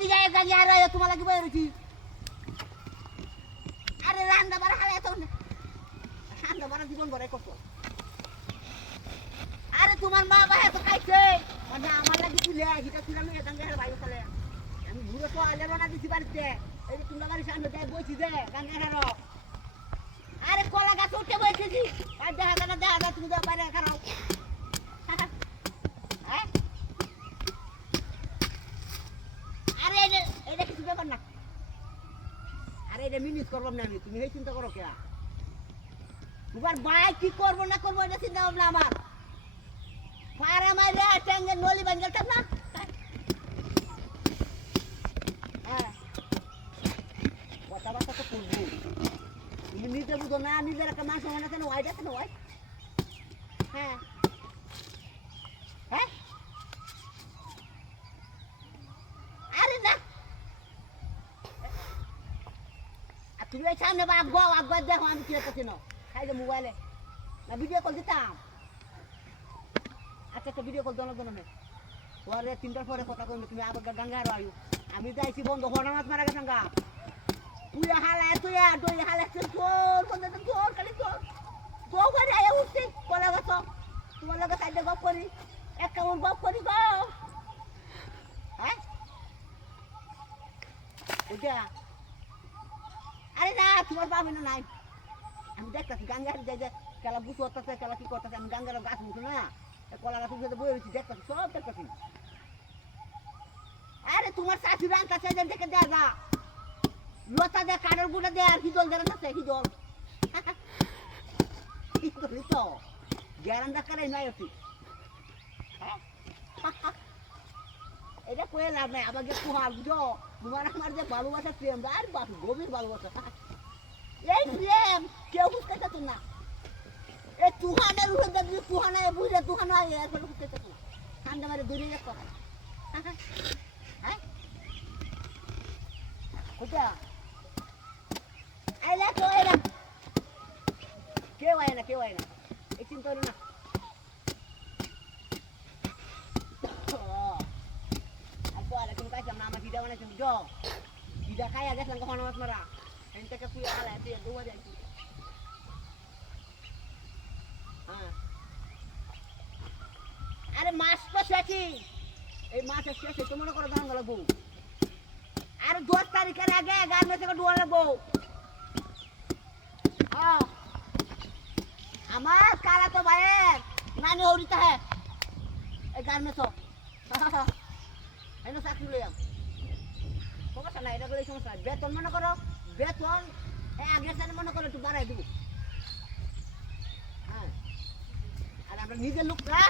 দিকে গাড়ি আর তোমার লাগি বই রইছি আরে রান্দা বাড়া হালে তো রান্দা বাড়া জীবন ভরে কত আরে তোমার মা বাবা তো খাইছে মানে আমার লাগি তুলে হিটা তুলে আমি গাঙ্গা ভাই চলে আমি ঘুরে তো আলে বানা দিছি বাড়িতে এই যে তোমরা বাড়ির সামনে দেখ বইছি দে গাঙ্গা হেরো আরে কলা গাছ উঠে বইছি আর দেখা যা তুমি দাও বাইরে খারাও হ্যাঁ আরে এটা কিছু ব্যাপার না আরে এটা মিনিট করব না আমি তুমি এই চিন্তা করো কে তোমার ভাই কি করব না করব এটা চিন্তা ভাবনা আমার পারে মাইরে টেঙ্গে নলি বাঙ্গল থাক না হ্যাঁ কথা তো করবো তুমি নিজে বুঝো না নিজের একটা মানুষ মনে আছে না ওয়াইট আছে না ওয়াইট হ্যাঁ হ্যাঁ আরে না তুমি এই সামনে বা আগুয়া দেখো আমি কি করছি না খাই যে মোবাইলে না ভিডিও কল দিতাম আচ্ছা তো ভিডিও কল দোনো নেই পরে 3টার পরে কথা কইলে তুমি আবার গঙ্গা আর আয়ু আমি যাইছি বন্ধ হনা মাছ মারা গেছে গঙ্গা তুই হালা তুই হালা তোর কোন তোর খালি তোর তো করে আয় উঠছি কলা গাছ তোমার লগে সাইডে গপ করি এক কামড় গপ করি গো হ্যাঁ ওটা আরে না তোমার পাবে না নাই আমি দেখতেছি গঙ্গার যাই খেলা বুঝ করতেছে খেলা কি করতেছে আমি গঙ্গার গাছ বুঝো না কলা গাছের সাথে বই রয়েছি দেখতেছি সব দেখতেছি আরে তোমার শাশুড়ি রান কাছে দেখে দেয়া যা লতা দে কাঠের গুঁড়া দে আর হিদল দেওয়া যাচ্ছে হিদল হিদলই তো গ্যারান্ডা করে নাই আছি এটা কয়ে লাভ নাই আবার যে কুহার বুঝো তোমার আমার যে ভালোবাসা প্রেম আর বাপ গভীর ভালোবাসা এই প্রেম কেউ বুঝতে চাতো না এই তুহানের উঠে দেখবি তুহানে বুঝে তুহানা এরপরে বুঝতে চাতো না ঠান্ডা মারে দূরে যাক হ্যাঁ ওটা আইলা তো এরা কেউ আয় না এই চিন্তা করো না আর তো আরে তুমি কাজ না আমার ভিডিও বানাইছো বুঝো ভিডিও খাইয়া গেছিলাম কখনো মাছ মারা এখান থেকে তুই আলা তুই দৌড়া যাইছি হ্যাঁ আরে মাছ তো শেষি এই মাছের শেষে তো মনে করো দাম লাগবো আর 10 তারিখের আগে গার্মেন্টস থেকে ডুয়া লাগবো আমার কালা তো ভাইয়ের নানি হরিতা হ্যাঁ এই গার্মেন্টস এনে চাকরি লইয়াম সমস্যা নাই এটা করে সমস্যা নাই বেতন মনে করো বেতন আগের সাথে মনে করো একটু বাড়াই দিব হ্যাঁ আর আমরা নিজের লোকরা